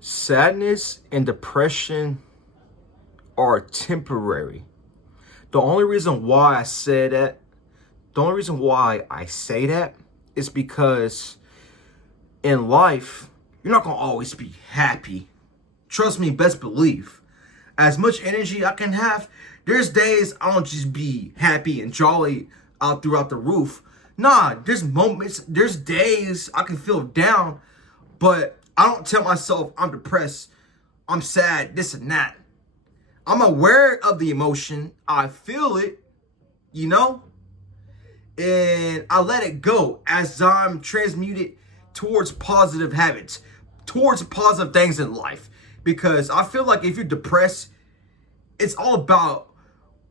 Sadness and depression are temporary. The only reason why I say that, the only reason why I say that is because in life, you're not gonna always be happy. Trust me, best believe. As much energy I can have, there's days I don't just be happy and jolly out throughout the roof. Nah, there's moments, there's days I can feel down, but I don't tell myself I'm depressed, I'm sad, this and that. I'm aware of the emotion, I feel it, you know, and I let it go as I'm transmuted towards positive habits, towards positive things in life. Because I feel like if you're depressed, it's all about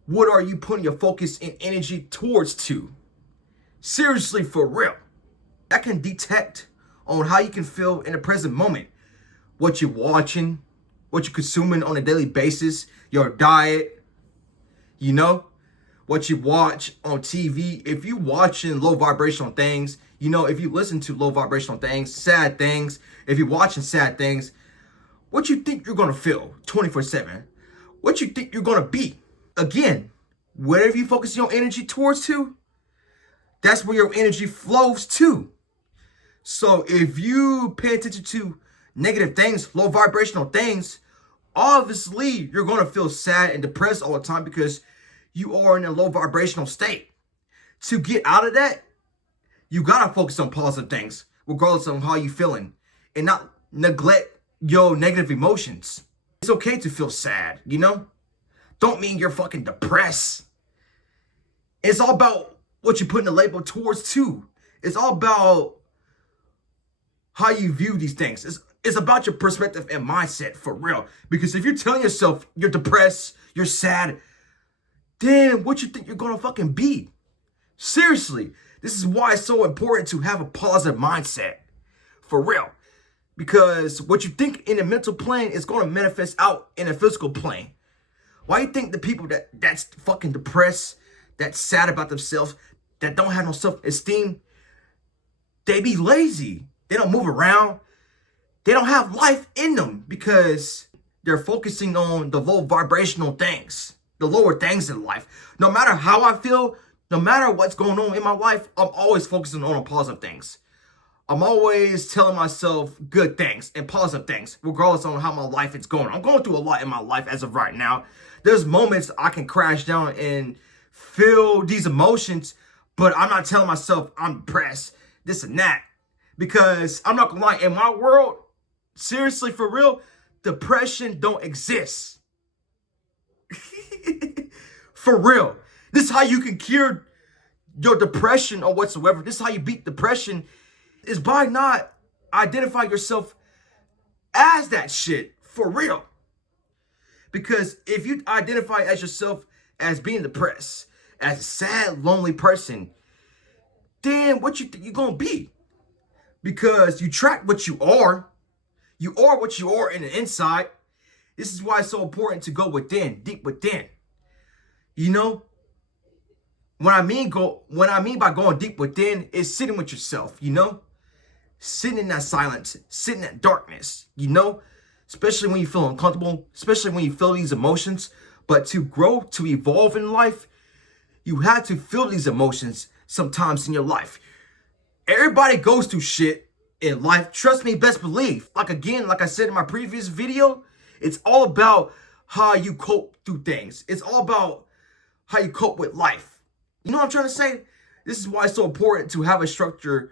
what are you putting your focus and energy towards to. Seriously, for real. That can detect on how you can feel in the present moment. What you're watching, what you're consuming on a daily basis, your diet, you know, what you watch on TV. If you watching low vibrational things, you know, if you listen to low vibrational things, sad things, if you're watching sad things, what you think you're gonna feel 24/7? What you think you're gonna be? Again, whatever you focus your energy towards to, that's where your energy flows to. So if you pay attention to negative things, low vibrational things, obviously you're gonna feel sad and depressed all the time because you are in a low vibrational state. To get out of that, you gotta focus on positive things, regardless of how you feeling, and not neglect your negative emotions. It's okay to feel sad, you know? Don't mean you're fucking depressed. It's all about what you put in the label towards too. It's all about how you view these things. It's about your perspective and mindset, for real. Because if you're telling yourself you're depressed, you're sad, then what you think you're gonna fucking be? Seriously, this is why it's so important to have a positive mindset, for real. Because what you think in the mental plane is gonna manifest out in a physical plane. Why you think the people that's fucking depressed, that's sad about themselves, that don't have no self-esteem, they be lazy. They don't move around. They don't have life in them because they're focusing on the low vibrational things, the lower things in life. No matter how I feel, no matter what's going on in my life, I'm always focusing on positive things. I'm always telling myself good things and positive things, regardless on how my life is going. I'm going through a lot in my life as of right now. There's moments I can crash down and feel these emotions, but I'm not telling myself I'm depressed, this and that. Because I'm not gonna lie, in my world, seriously, for real, depression don't exist. For real. This is how you can cure your depression or whatsoever. This is how you beat depression, is by not identifying yourself as that shit, for real. Because if you identify as yourself as being depressed, as a sad, lonely person, then what you think you're gonna be? Because you track what you are. You are what you are in the inside. This is why it's so important to go within, deep within. You know, what I mean by going deep within is sitting with yourself, you know? Sitting in that silence, sitting in that darkness, you know? Especially when you feel uncomfortable, especially when you feel these emotions. But to grow, to evolve in life, you have to feel these emotions sometimes in your life. Everybody goes through shit in life. Trust me, best believe. Like I said in my previous video, it's all about how you cope through things. It's all about how you cope with life. You know what I'm trying to say? This is why it's so important to have a structure,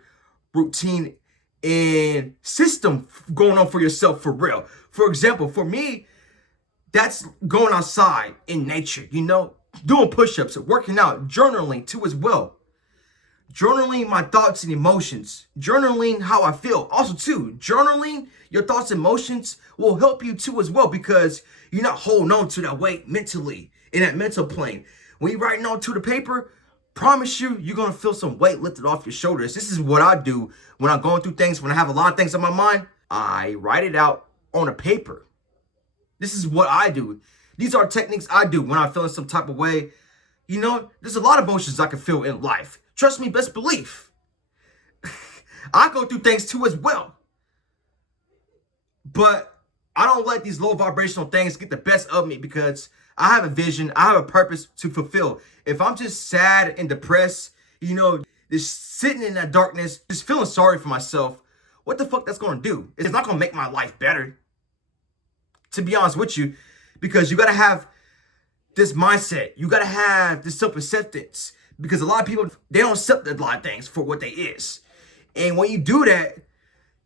routine, and system going on for yourself, for real. For example, for me, that's going outside in nature, you know, doing push-ups, working out, journaling too as well. Journaling my thoughts and emotions. Journaling how I feel. Also too, journaling your thoughts and emotions will help you too as well, because you're not holding on to that weight mentally, in that mental plane. When you're writing on to the paper, promise you, you're going to feel some weight lifted off your shoulders. This is what I do when I'm going through things, when I have a lot of things on my mind. I write it out on a paper. This is what I do. These are techniques I do when I'm feeling some type of way. You know, there's a lot of emotions I can feel in life. Trust me, best belief. I go through things too as well. But I don't let these low vibrational things get the best of me because I have a vision, I have a purpose to fulfill. If I'm just sad and depressed, just sitting in that darkness, just feeling sorry for myself, what the fuck that's gonna do? It's not gonna make my life better, to be honest with you, because you gotta have this mindset. You gotta have this self-acceptance, because a lot of people, they don't accept a lot of things for what they is. And when you do that,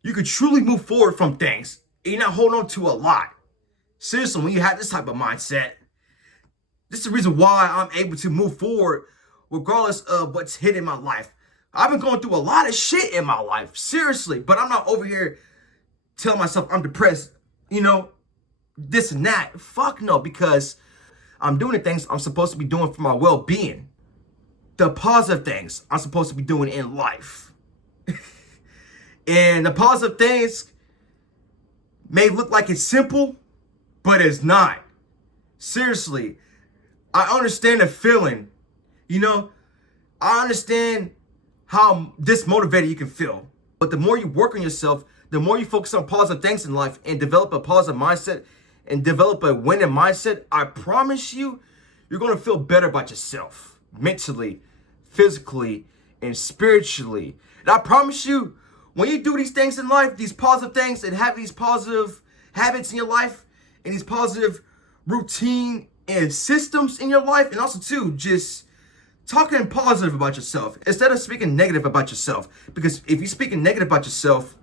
you can truly move forward from things. And you're not holding on to a lot. Seriously, when you have this type of mindset, this is the reason why I'm able to move forward regardless of what's hit in my life. I've been going through a lot of shit in my life, seriously, but I'm not over here telling myself I'm depressed, this and that. Fuck no, because I'm doing the things I'm supposed to be doing for my well-being. The positive things I'm supposed to be doing in life. And the positive things may look like it's simple, but it's not. Seriously, I understand the feeling. I understand how dismotivated you can feel. But the more you work on yourself, the more you focus on positive things in life and develop a positive mindset and develop a winning mindset, I promise you, you're going to feel better about yourself. Mentally, physically, and spiritually. And I promise you, when you do these things in life, these positive things, and have these positive habits in your life, and these positive routine and systems in your life, and also too, just talking positive about yourself instead of speaking negative about yourself. Because if you're speaking negative about yourself,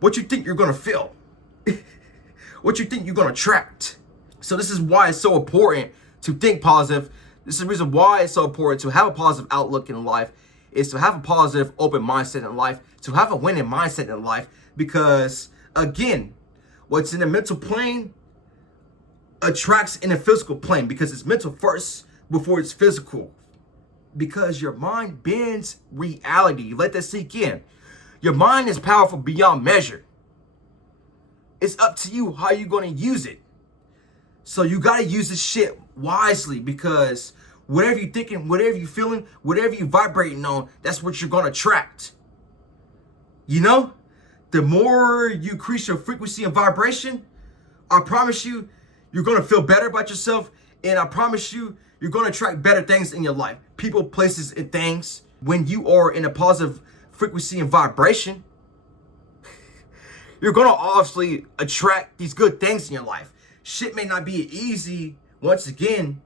what you think you're gonna feel, what you think you're gonna attract. So this is why it's so important to think positive. This is the reason why it's so important to have a positive outlook in life, is to have a positive, open mindset in life, to have a winning mindset in life. Because again, what's in the mental plane attracts in the physical plane, because it's mental first before it's physical. Because your mind bends reality. Let that sink in. Your mind is powerful beyond measure. It's up to you how you're going to use it. So you got to use this shit wisely, because whatever you're thinking, whatever you're feeling, whatever you're vibrating on, that's what you're going to attract. The more you increase your frequency and vibration, I promise you, you're going to feel better about yourself. And I promise you, you're going to attract better things in your life. People, places, and things. When you are in a positive frequency and vibration, you're going to obviously attract these good things in your life. Shit may not be easy. Once again,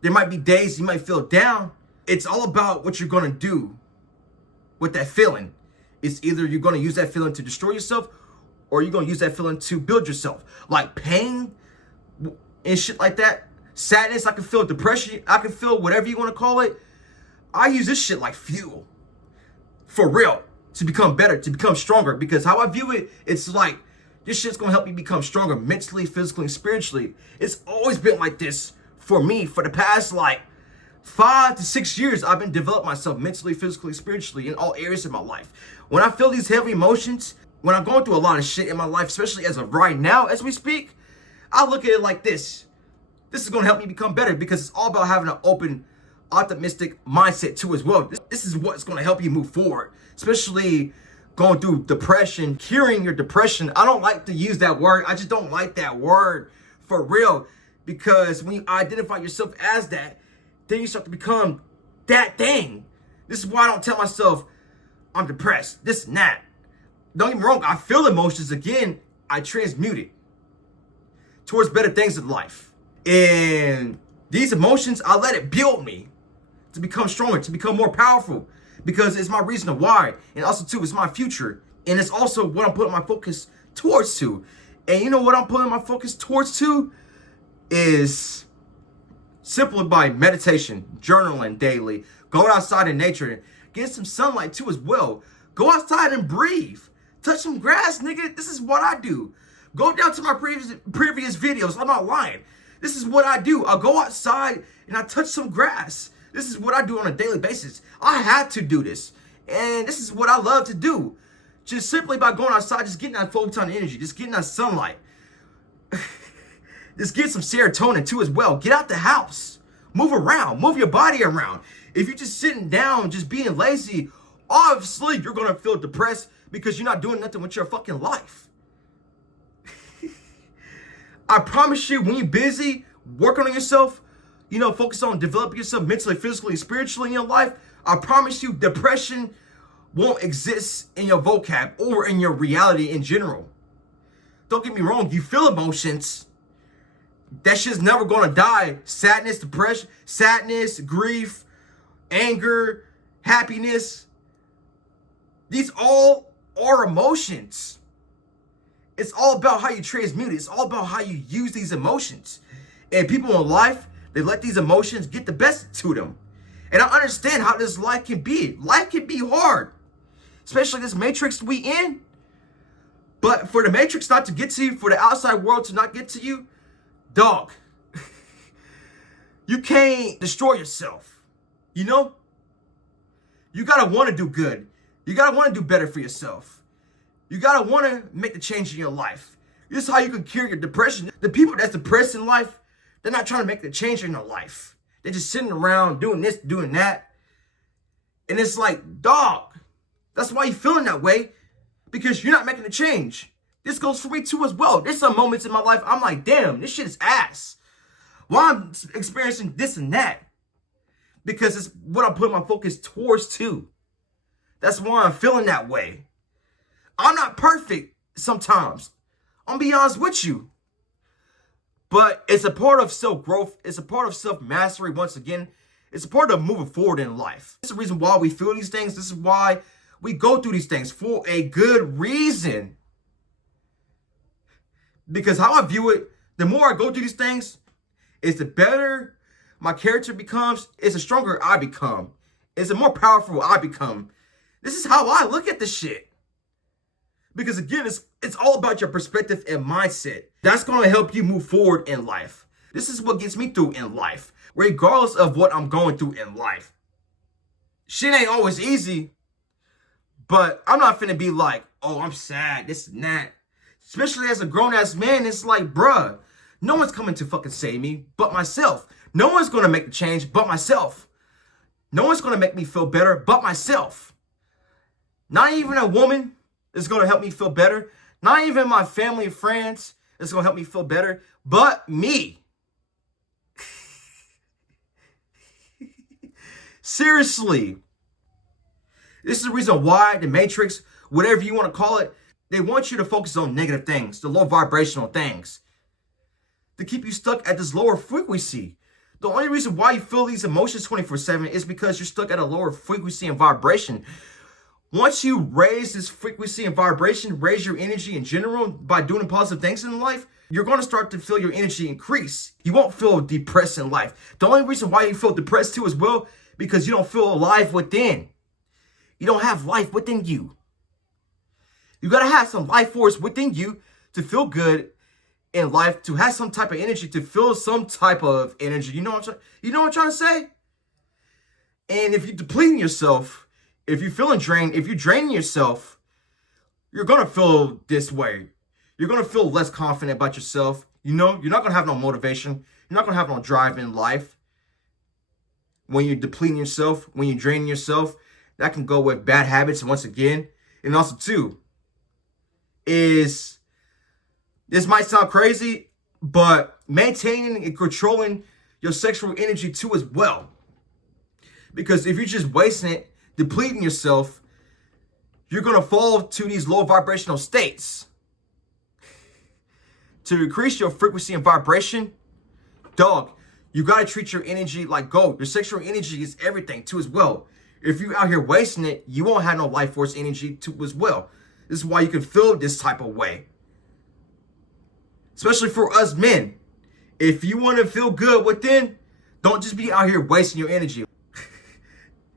there might be days you might feel down. It's all about what you're going to do with that feeling. It's either you're going to use that feeling to destroy yourself, or you're going to use that feeling to build yourself. Like pain and shit like that. Sadness, I can feel depression. I can feel whatever you want to call it. I use this shit like fuel. For real. To become better, to become stronger. Because how I view it, it's like, this shit's going to help me become stronger mentally, physically, and spiritually. It's always been like this for me. For the past 5 to 6 years, I've been developing myself mentally, physically, spiritually, in all areas of my life. When I feel these heavy emotions, when I'm going through a lot of shit in my life, especially as of right now, as we speak, I look at it like this. This is going to help me become better, because it's all about having an open, optimistic mindset too as well. This is what's going to help you move forward, especially going through depression, curing your depression. I don't like to use that word. I just don't like that word for real, because when you identify yourself as that, then you start to become that thing. This is why I don't tell myself I'm depressed, this and that. Don't get me wrong, I feel emotions. Again, I transmute it towards better things in life. And these emotions, I let it build me to become stronger, to become more powerful, because it's my reason why. And also too, it's my future. And it's also what I'm putting my focus towards to. And you know what I'm putting my focus towards to is simply by meditation, journaling daily, going outside in nature, getting some sunlight too as well. Go outside and breathe. Touch some grass, nigga. This is what I do. Go down to my previous videos. I'm not lying. This is what I do. I go outside and I touch some grass. This is what I do on a daily basis. I have to do this. And this is what I love to do. Just simply by going outside, just getting that photon energy, just getting that sunlight. Just get some serotonin too as well. Get out the house. Move around. Move your body around. If you're just sitting down, just being lazy, obviously you're going to feel depressed, because you're not doing nothing with your fucking life. I promise you, when you're busy working on yourself, focus on developing yourself mentally, physically, spiritually in your life, I promise you, depression won't exist in your vocab or in your reality in general. Don't get me wrong, you feel emotions. That shit's never gonna die. Sadness, depression, grief, anger, happiness. These all are emotions. It's all about how you transmute it. It's all about how you use these emotions. And people in life, they let these emotions get the best to them. And I understand how this life can be. Life can be hard. Especially this matrix we in. But for the matrix not to get to you, for the outside world to not get to you, dog, you can't destroy yourself. You gotta want to do good. You gotta want to do better for yourself. You gotta want to make the change in your life. This is how you can cure your depression. The people that's depressed in life, they're not trying to make the change in their life. They're just sitting around doing this, doing that. And it's like, dog, that's why you're feeling that way, because you're not making a change. This goes for me too as well. There's some moments in my life I'm like, damn, this shit is ass. Why I'm experiencing this and that? Because it's what I'm putting my focus towards too. That's why I'm feeling that way. I'm not perfect sometimes. I'm gonna be honest with you. But it's a part of self-growth. It's a part of self-mastery once again. It's a part of moving forward in life. This is the reason why we feel these things. This is why we go through these things, for a good reason. Because how I view it, the more I go through these things, is the better my character becomes, it's the stronger I become. It's the more powerful I become. This is how I look at this shit. Because again, it's all about your perspective and mindset. That's going to help you move forward in life. This is what gets me through in life, regardless of what I'm going through in life. Shit ain't always easy, but I'm not finna be like, oh, I'm sad, this and that. Especially as a grown-ass man, it's like, bruh, no one's coming to fucking save me but myself. No one's going to make the change but myself. No one's going to make me feel better but myself. Not even a woman is going to help me feel better. Not even my family and friends is going to help me feel better, but me. Seriously. This is the reason why the Matrix, whatever you want to call it, they want you to focus on negative things, the low vibrational things, to keep you stuck at this lower frequency. The only reason why you feel these emotions 24/7 is because you're stuck at a lower frequency and vibration. Once you raise this frequency and vibration, raise your energy in general by doing positive things in life, you're going to start to feel your energy increase. You won't feel depressed in life. The only reason why you feel depressed too as well, because you don't feel alive within. You don't have life within you. You got to have some life force within you to feel good in life, to have some type of energy, to feel some type of energy. You know what I'm trying to say? And if you're depleting yourself, if you're feeling drained, if you're draining yourself, you're going to feel this way. You're going to feel less confident about yourself. You're not going to have no motivation. You're not going to have no drive in life. When you're depleting yourself, when you're draining yourself, that can go with bad habits once again. And also too, is this might sound crazy, but maintaining and controlling your sexual energy too as well. Because if you're just wasting it, depleting yourself, you're going to fall to these low vibrational states. To increase your frequency and vibration, dog, you got to treat your energy like gold. Your sexual energy is everything too as well. If you're out here wasting it, you won't have no life force energy too as well. This is why you can feel this type of way. Especially for us men. If you want to feel good within, don't just be out here wasting your energy.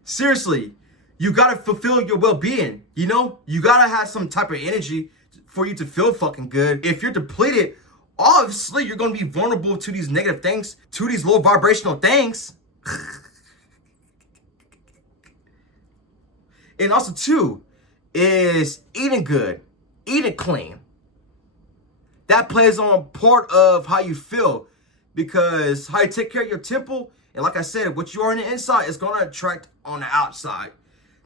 Seriously, you got to fulfill your well-being. You got to have some type of energy for you to feel fucking good. If you're depleted, obviously you're going to be vulnerable to these negative things, to these low vibrational things. And also too, is eating good, eating clean. That plays on part of how you feel, because how you take care of your temple, and like I said, what you are on the inside is going to attract on the outside.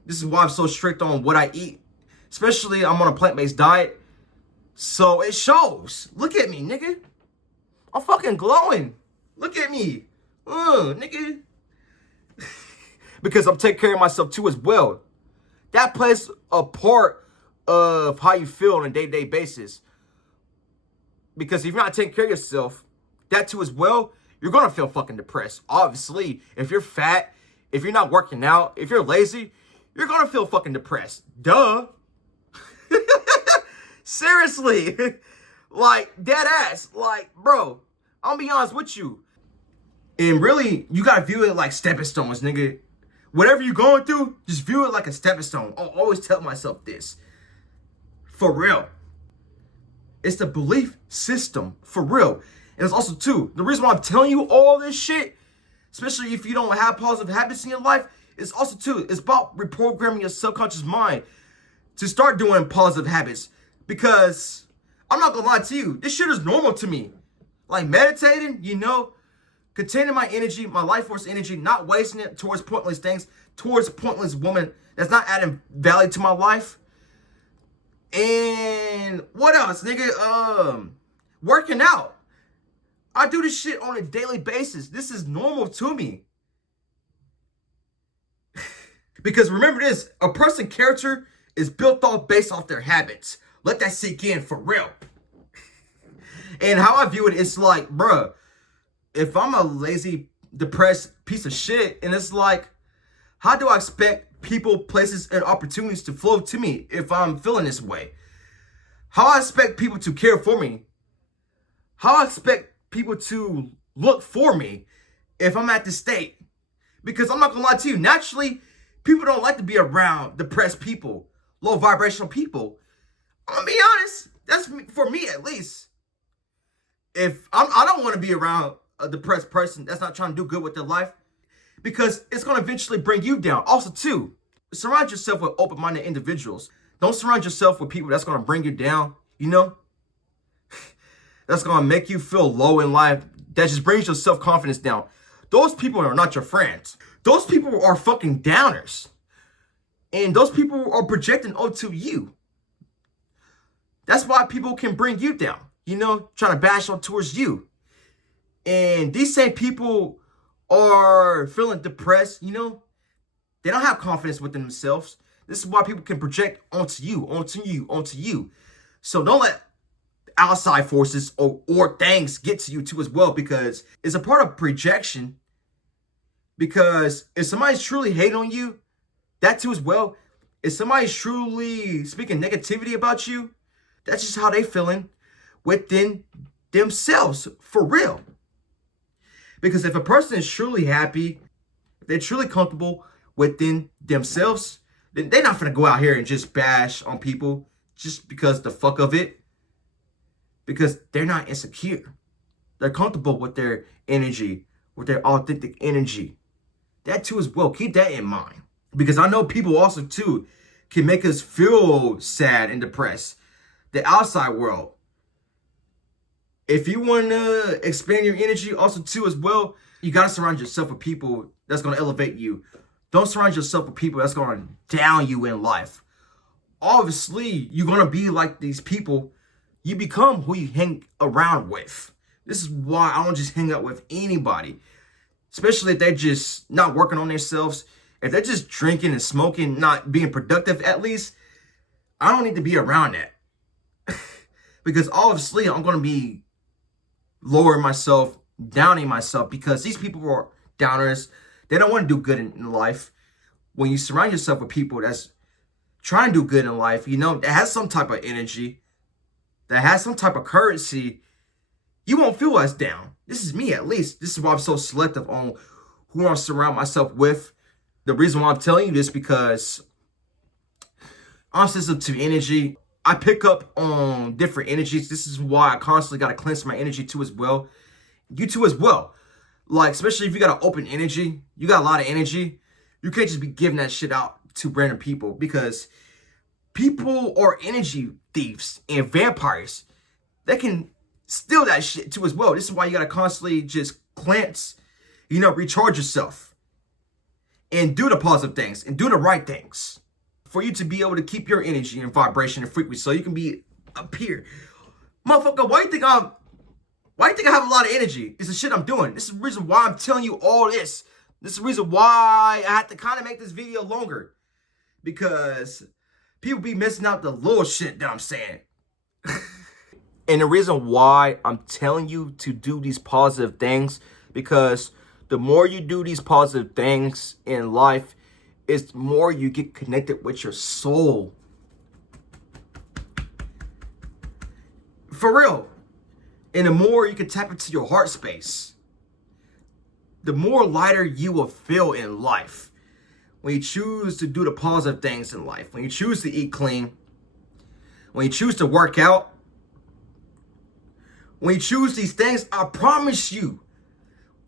This is why I'm so strict on what I eat, especially I'm on a plant-based diet, so it shows. Look at me, nigga. I'm fucking glowing. Look at me. Nigga. Because I'm taking care of myself too as well. That plays a part of how you feel on a day-to-day basis. Because if you're not taking care of yourself, that too as well, you're gonna feel fucking depressed. Obviously, if you're fat, if you're not working out, if you're lazy, you're gonna feel fucking depressed. Duh. Seriously. Like, dead ass. Like, bro, I'll be honest with you. And really, you gotta view it like stepping stones, nigga. Whatever you're going through, just view it like a stepping stone. I'll always tell myself this. For real. It's the belief system. For real. And it's also, too, the reason why I'm telling you all this shit, especially if you don't have positive habits in your life, is also, too, it's about reprogramming your subconscious mind to start doing positive habits. Because, I'm not gonna lie to you, this shit is normal to me. Like meditating, you know, containing my energy, my life force energy, not wasting it towards pointless things, towards pointless woman that's not adding value to my life. And what else, nigga? Working out. I do this shit on a daily basis. This is normal to me. Because remember this, a person's character is built off based off their habits. Let that sink in for real. And how I view it, it's like, bruh, if I'm a lazy, depressed piece of shit, and it's like, how do I expect people, places, and opportunities to flow to me if I'm feeling this way? How I expect people to care for me? How I expect people to look for me if I'm at this state? Because I'm not gonna lie to you, naturally, people don't like to be around depressed people, low vibrational people. I'm gonna be honest, that's for me at least. If I don't want to be around a depressed person that's not trying to do good with their life, because it's going to eventually bring you down. Also, too, surround yourself with open-minded individuals. Don't surround yourself with people that's going to bring you down, you know? That's going to make you feel low in life. That just brings your self-confidence down. Those people are not your friends. Those people are fucking downers. And those people are projecting onto you. That's why people can bring you down, you know, trying to bash on towards you. And these same people are feeling depressed, you know, they don't have confidence within themselves. This is why people can project onto you. So don't let outside forces or things get to you too as well, because it's a part of projection. Because if somebody's truly hating on you, that too as well, if somebody's truly speaking negativity about you, that's just how they feeling within themselves, for real. Because if a person is truly happy, if they're truly comfortable within themselves, then they're not gonna go out here and just bash on people just because the fuck of it. Because they're not insecure. They're comfortable with their energy, with their authentic energy. That too as well, keep that in mind. Because I know people also too can make us feel sad and depressed. The outside world. If you want to expand your energy also too as well, you got to surround yourself with people that's going to elevate you. Don't surround yourself with people that's going to down you in life. Obviously, you're going to be like these people. You become who you hang around with. This is why I don't just hang out with anybody. Especially if they're just not working on themselves. If they're just drinking and smoking, not being productive at least, I don't need to be around that. Because obviously I'm going to be lowering myself, downing myself, because these people are downers. They don't want to do good in life. When you surround yourself with people that's trying to do good in life, you know, that has some type of energy, that has some type of currency, you won't feel as down. This is me at least. This is why I'm so selective on who I surround myself with. The reason why I'm telling you this, because I'm sensitive to energy. I pick up on different energies. This is why I constantly got to cleanse my energy too as well. You too as well. Like, especially if you got an open energy, you got a lot of energy, you can't just be giving that shit out to random people, because people are energy thieves and vampires. They can steal that shit too as well. This is why you got to constantly just cleanse, you know, recharge yourself and do the positive things and do the right things. For you to be able to keep your energy and vibration and frequency, so you can be up here. Motherfucker, why you think I'm Why do you think I have a lot of energy? It's the shit I'm doing. This is the reason why I'm telling you all this. This is the reason why I had to kind of make this video longer. Because people be missing out the little shit that I'm saying. And the reason why I'm telling you to do these positive things, because the more you do these positive things in life, it's the more you get connected with your soul. For real. And the more you can tap into your heart space, the more lighter you will feel in life. When you choose to do the positive things in life, when you choose to eat clean, when you choose to work out, when you choose these things, I promise you,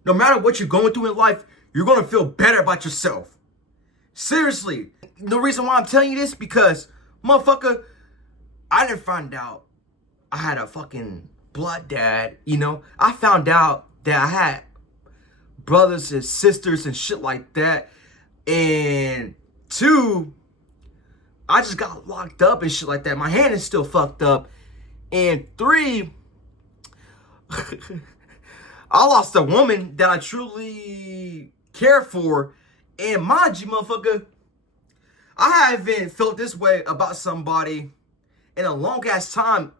no matter what you're going through in life, you're going to feel better about yourself. Seriously. The reason why I'm telling you this, because, motherfucker, I didn't find out I had a fucking blood dad, you know? I found out that I had brothers and sisters and shit like that. And 2, I just got locked up and shit like that. My hand is still fucked up. And 3, I lost a woman that I truly care for. And mind you, motherfucker, I haven't felt this way about somebody in a long ass time.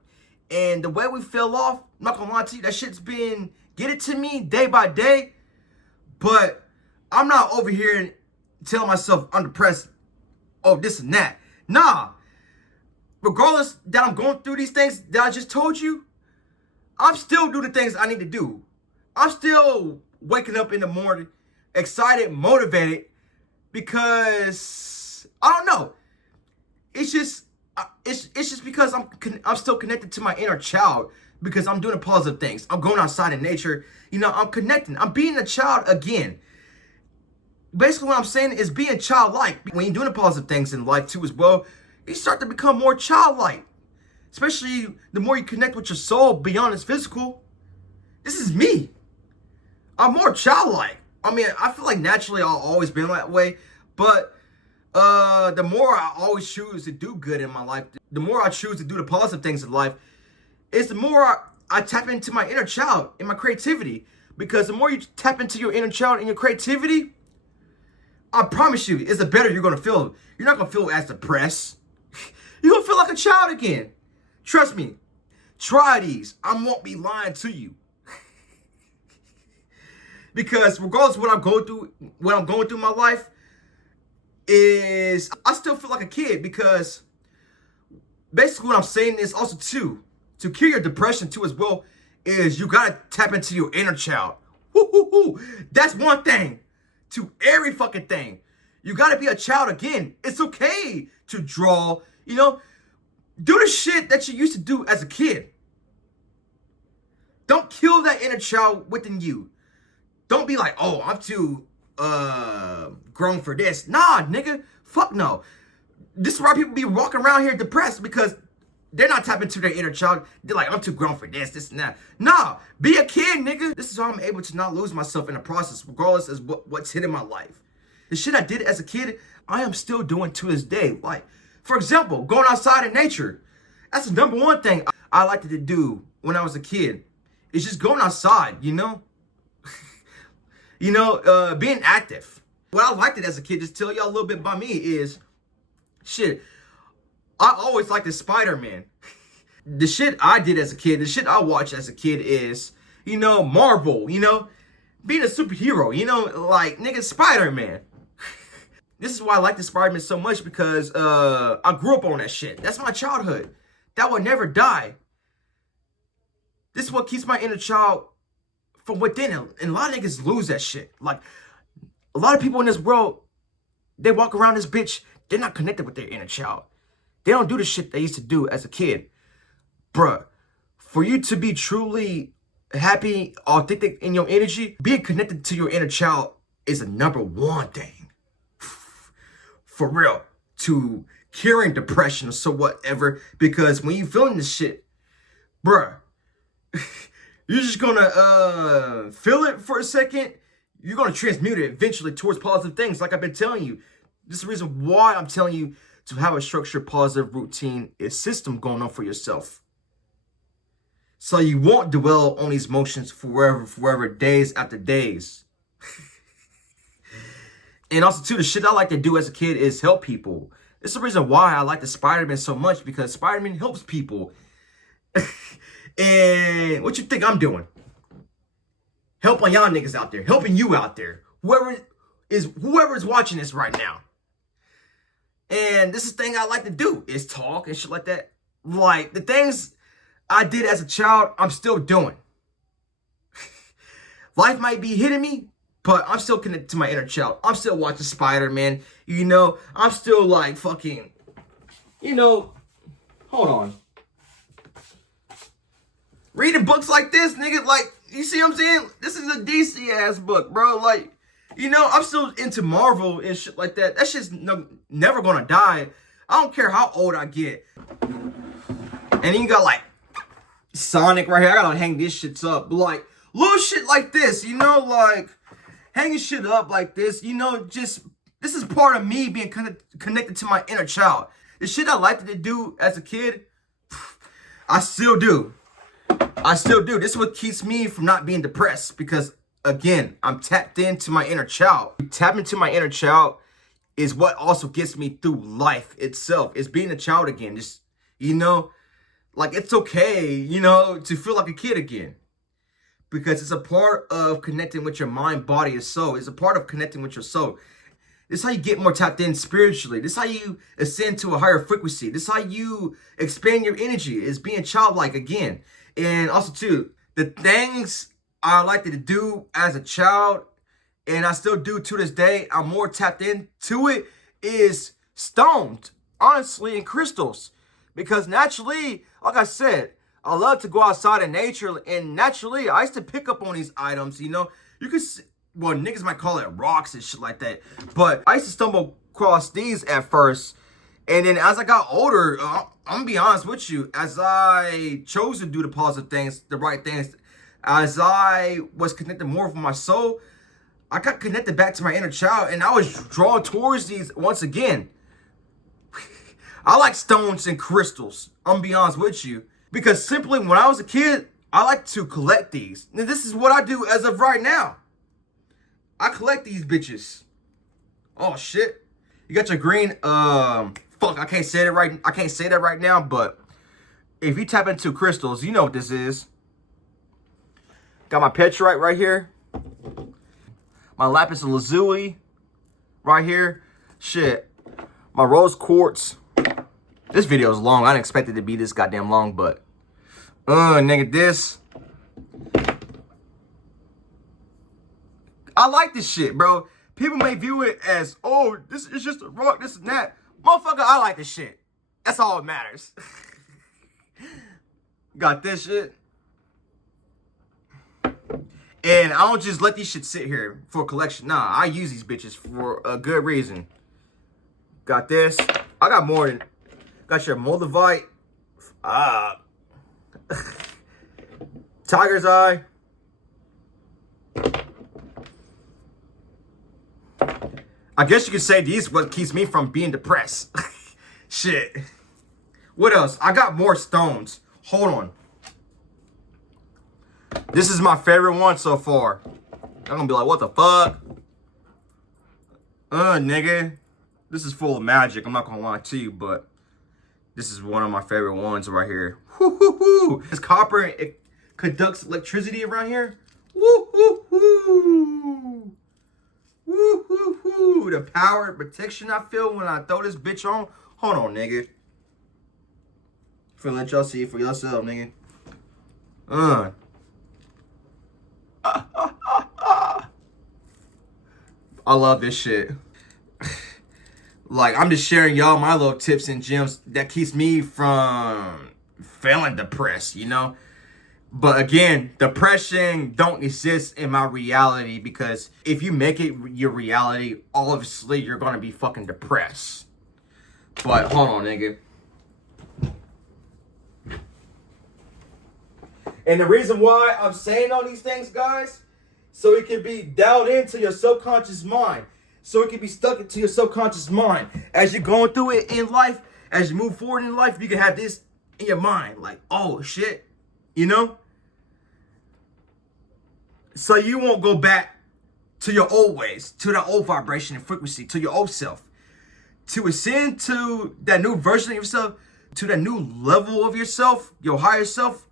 And the way we fell off, I'm not gonna lie to you, that shit's been getting to me day by day. But I'm not over here telling myself I'm depressed, oh, this and that. Nah. Regardless that I'm going through these things that I just told you, I'm still doing the things I need to do. I'm still waking up in the morning, excited, motivated, because I don't know. It's just because I'm still connected to my inner child, because I'm doing the positive things. I'm going outside in nature. You know, I'm connecting. I'm being a child again. Basically, what I'm saying is being childlike. When you're doing the positive things in life too as well, you start to become more childlike. Especially the more you connect with your soul beyond its physical. This is me. I'm more childlike. I mean, I feel like naturally I've always been that way. But the more I always choose to do good in my life, the more I choose to do the positive things in life, is the more I tap into my inner child and my creativity. Because the more you tap into your inner child and your creativity, I promise you, it's the better you're going to feel. You're not going to feel as depressed. You're going to feel like a child again. Trust me. Try these. I won't be lying to you. Because regardless of what I'm going through in my life, is I still feel like a kid. Because basically what I'm saying is also too, to cure your depression too as well, is you got to tap into your inner child. Woo-hoo-hoo. That's one thing. To every fucking thing. You gotta be a child again. It's okay to draw, you know. Do the shit that you used to do as a kid. Don't kill that inner child within you. Don't be like, oh, I'm too grown for this. Nah, nigga. Fuck no. This is why people be walking around here depressed, because they're not tapping into their inner child. They're like, I'm too grown for this and that. Nah, be a kid, nigga. This is how I'm able to not lose myself in the process, regardless of what's hitting my life. The shit I did as a kid, I am still doing to this day. Like, for example, going outside in nature. That's the number one thing I liked to do when I was a kid. It's just going outside, you know? Being active. What I liked it as a kid, just tell y'all a little bit about me, is, shit, I always liked the Spider-Man. The shit I did as a kid, the shit I watched as a kid is, Marvel, being a superhero, like, nigga, Spider-Man. This is why I like the Spider-Man so much, because I grew up on that shit. That's my childhood. That will never die. This is what keeps my inner child from within. And a lot of niggas lose that shit. Like, a lot of people in this world, they walk around this bitch, they're not connected with their inner child. They don't do the shit they used to do as a kid. Bruh, for you to be truly happy, authentic in your energy, being connected to your inner child is the number one thing. For real. To curing depression or so whatever. Because when you feeling this shit, bruh, you're just gonna feel it for a second. You're gonna transmute it eventually towards positive things, like I've been telling you. This is the reason why I'm telling you to have a structured, positive routine, a system going on for yourself. So you won't dwell on these emotions forever, days after days. And also, too, the shit I like to do as a kid is help people. It's the reason why I like the Spider-Man so much, because Spider-Man helps people. And what you think I'm doing? Helping y'all niggas out there, helping you out there. Whoever is watching this right now. And this is the thing I like to do, is talk and shit like that. Like, the things I did as a child, I'm still doing. Life might be hitting me, but I'm still connected to my inner child. I'm still watching Spider-Man. You know, I'm still like fucking, you know, hold on. Reading books like this, nigga, like, you see what I'm saying? This is a DC ass book, bro. Like, you know, I'm still into Marvel and shit like that. That shit's never gonna die. I don't care how old I get. And then you got like Sonic right here. I gotta hang these shits up. Like, little shit like this, you know, like hanging shit up like this, you know, just, this is part of me being connected to my inner child. The shit I liked to do as a kid, I still do. I still do. This is what keeps me from not being depressed, because, again, I'm tapped into my inner child. Tapping into my inner child is what also gets me through life itself. It's being a child again. Just, you know, like, it's okay, you know, to feel like a kid again. Because it's a part of connecting with your mind, body, and soul. It's a part of connecting with your soul. This is how you get more tapped in spiritually. This is how you ascend to a higher frequency. This is how you expand your energy. It's being childlike again. And also, too, the things I liked to do as a child, and I still do to this day, I'm more tapped into it, is stones, honestly, and crystals. Because naturally, like I said, I love to go outside in nature, and naturally, I used to pick up on these items, you know. You could see, well, niggas might call it rocks and shit like that, but I used to stumble across these at first, and then as I got older, I'm gonna be honest with you, as I chose to do the positive things, the right things, as I was connected more with my soul, I got connected back to my inner child, and I was drawn towards these once again. I like stones and crystals, I'm gonna be honest with you. Because simply, when I was a kid, I like to collect these. Now, this is what I do as of right now. I collect these bitches. Oh, shit. You got your green, fuck, I can't say that right now, but if you tap into crystals, you know what this is. Got my petrite right here. My lapis lazuli right here. Shit. My rose quartz. This video is long. I didn't expect it to be this goddamn long, but nigga, this. I like this shit, bro. People may view it as, oh, this is just a rock, this and that. Motherfucker, I like this shit. That's all that matters. Got this shit. And I don't just let these shit sit here for collection. Nah, I use these bitches for a good reason. Got this. I got more than... Got your Moldavite. Tiger's Eye. I guess you could say these what keeps me from being depressed. Shit. What else? I got more stones. Hold on. This is my favorite one so far. I'm gonna be like, what the fuck? Nigga. This is full of magic. I'm not gonna lie to you, but this is one of my favorite ones right here. Woo-hoo-hoo. This copper, it conducts electricity around here. Woo-hoo-hoo. Woo-hoo-hoo. The power and protection I feel when I throw this bitch on. Hold on, nigga. For let y'all see it for yourself, nigga. I love this shit. Like, I'm just sharing y'all my little tips and gems that keeps me from feeling depressed, you know? But again, depression don't exist in my reality, because if you make it your reality, obviously you're gonna be fucking depressed. But hold on, nigga. And the reason why I'm saying all these things, guys, so it can be dialed into your subconscious mind. So it can be stuck into your subconscious mind. As you're going through it in life, as you move forward in life, you can have this in your mind. Like, oh, shit. you know? So you won't go back to your old ways, to that old vibration and frequency, to your old self. To ascend to that new version of yourself, to that new level of yourself, your higher self,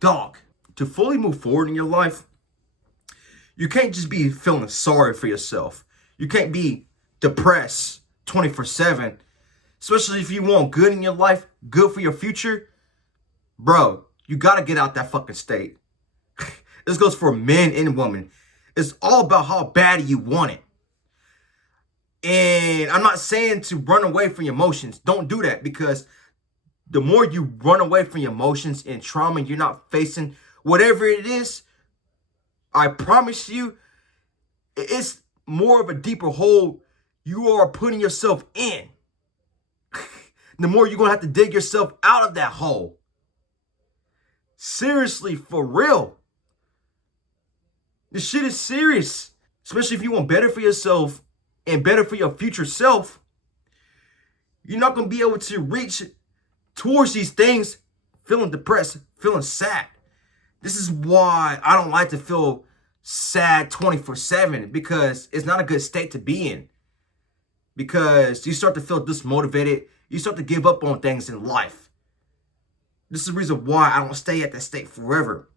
dog. To fully move forward in your life, you can't just be feeling sorry for yourself. You can't be depressed 24/7. Especially if you want good in your life, good for your future. Bro, you gotta get out that fucking state. This goes for men and women. It's all about how bad you want it. And I'm not saying to run away from your emotions. Don't do that, because the more you run away from your emotions and trauma, you're not facing whatever it is, I promise you, it's more of a deeper hole you are putting yourself in. The more you're going to have to dig yourself out of that hole. Seriously, for real. This shit is serious. Especially if you want better for yourself and better for your future self. You're not going to be able to reach towards these things feeling depressed, feeling sad. This is why I don't like to feel sad 24/7, because it's not a good state to be in. Because you start to feel dismotivated. You start to give up on things in life. This is the reason why I don't stay at that state forever.